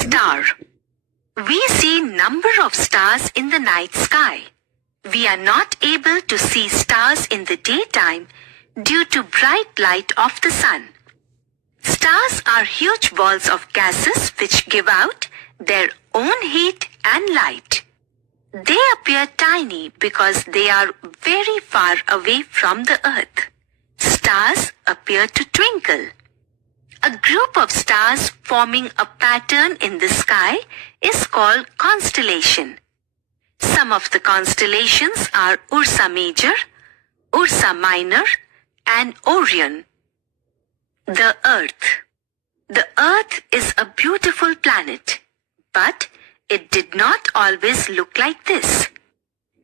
Star. We see number of stars in the night sky. We are not able to see stars in the daytime due to bright light of the sun. Stars are huge balls of gases which give out their own heat and light. They appear tiny because they are very far away from the earth. Stars appear to twinkle. A group of stars forming a pattern in the sky is called constellation. Some of the constellations are Ursa Major, Ursa Minor, and Orion. The Earth. The Earth is a beautiful planet, but it did not always look like this.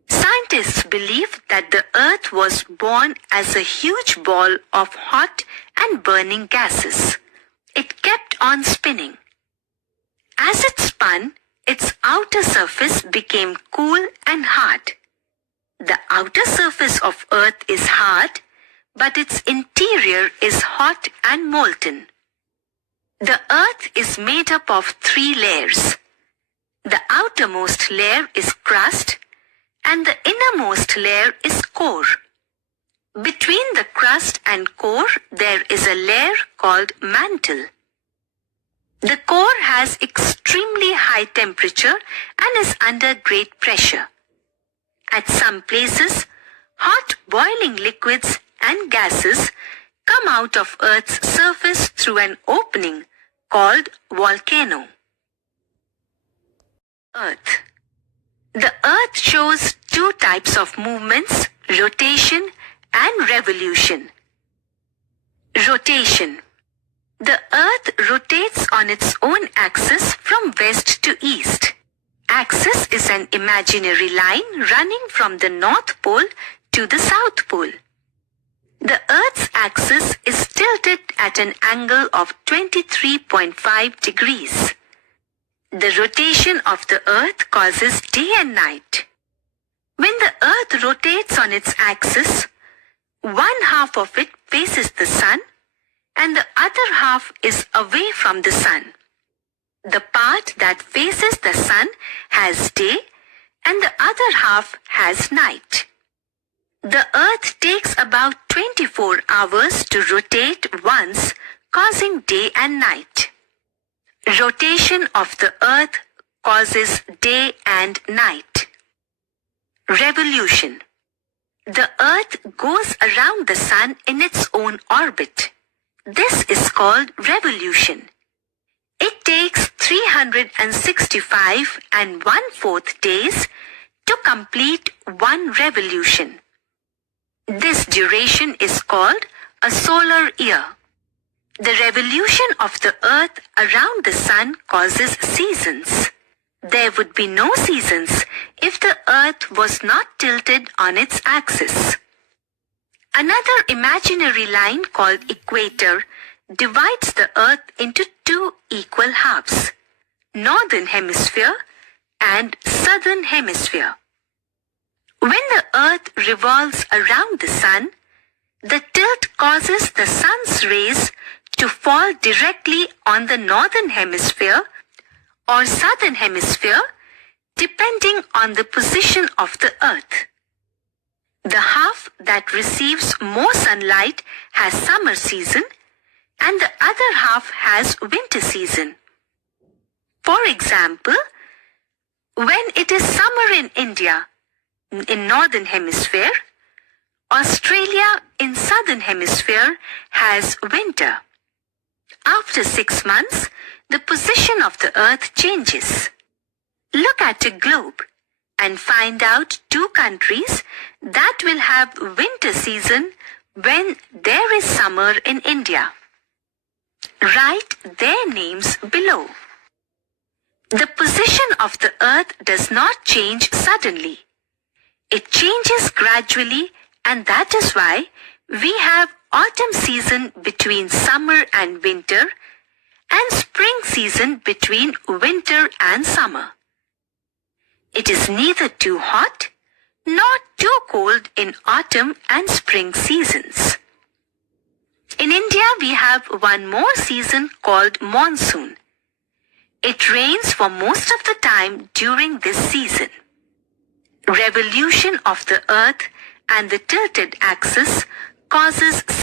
Scientists believe that the Earth was born as a huge ball of hot and burning gases. It kept on spinning. As it spun, its outer surface became cool and hard. The outer surface of Earth is hard, but its interior is hot and molten. The Earth is made up of 3 layers. The outermost layer is crust, and the innermost layer is core. Between the crust and core, there is a layer called mantle. The core has extremely high temperature and is under great pressure. At some places, hot boiling liquids and gases come out of Earth's surface through an opening called volcano. Earth. The Earth shows 2 types of movements, rotation and revolution. Rotation. The Earth rotates on its own axis from west to east. Axis is an imaginary line running from the North Pole to the South Pole. The Earth's axis is tilted at an angle of 23.5 degrees. The rotation of the Earth causes day and night. When the Earth rotates on its axis, one half of it faces the sun and the other half is away from the sun. The part that faces the sun has day and the other half has night. The Earth takes about 24 hours to rotate once, causing day and night. Rotation of the Earth causes day and night. Revolution. The Earth goes around the sun in its own orbit. This is called revolution. It takes 365 1/4 days to complete one revolution. This duration is called a solar year. The revolution of the Earth around the sun causes seasons. There would be no seasons if the Earth was not tilted on its axis. Another imaginary line called equator divides the Earth into 2 equal halves, northern hemisphere and southern hemisphere. When the Earth revolves around the sun, the tilt causes the sun's rays to fall directly on the northern hemisphere or southern hemisphere, depending on the position of the Earth. The half that receives more sunlight has summer season and the other half has winter season. For example, when it is summer in India, in northern hemisphere, Australia in southern hemisphere has winter. After 6 months, the position of the Earth changes. Look at a globe and find out 2 countries that will have winter season when there is summer in India. Write their names below. The position of the Earth does not change suddenly. It changes gradually, and that is why we have autumn season between summer and winter and spring season between winter and summer. It is neither too hot nor too cold in autumn and spring seasons. In India, we have one more season called monsoon. It rains for most of the time during this season. Revolution of the earth and the tilted axis causes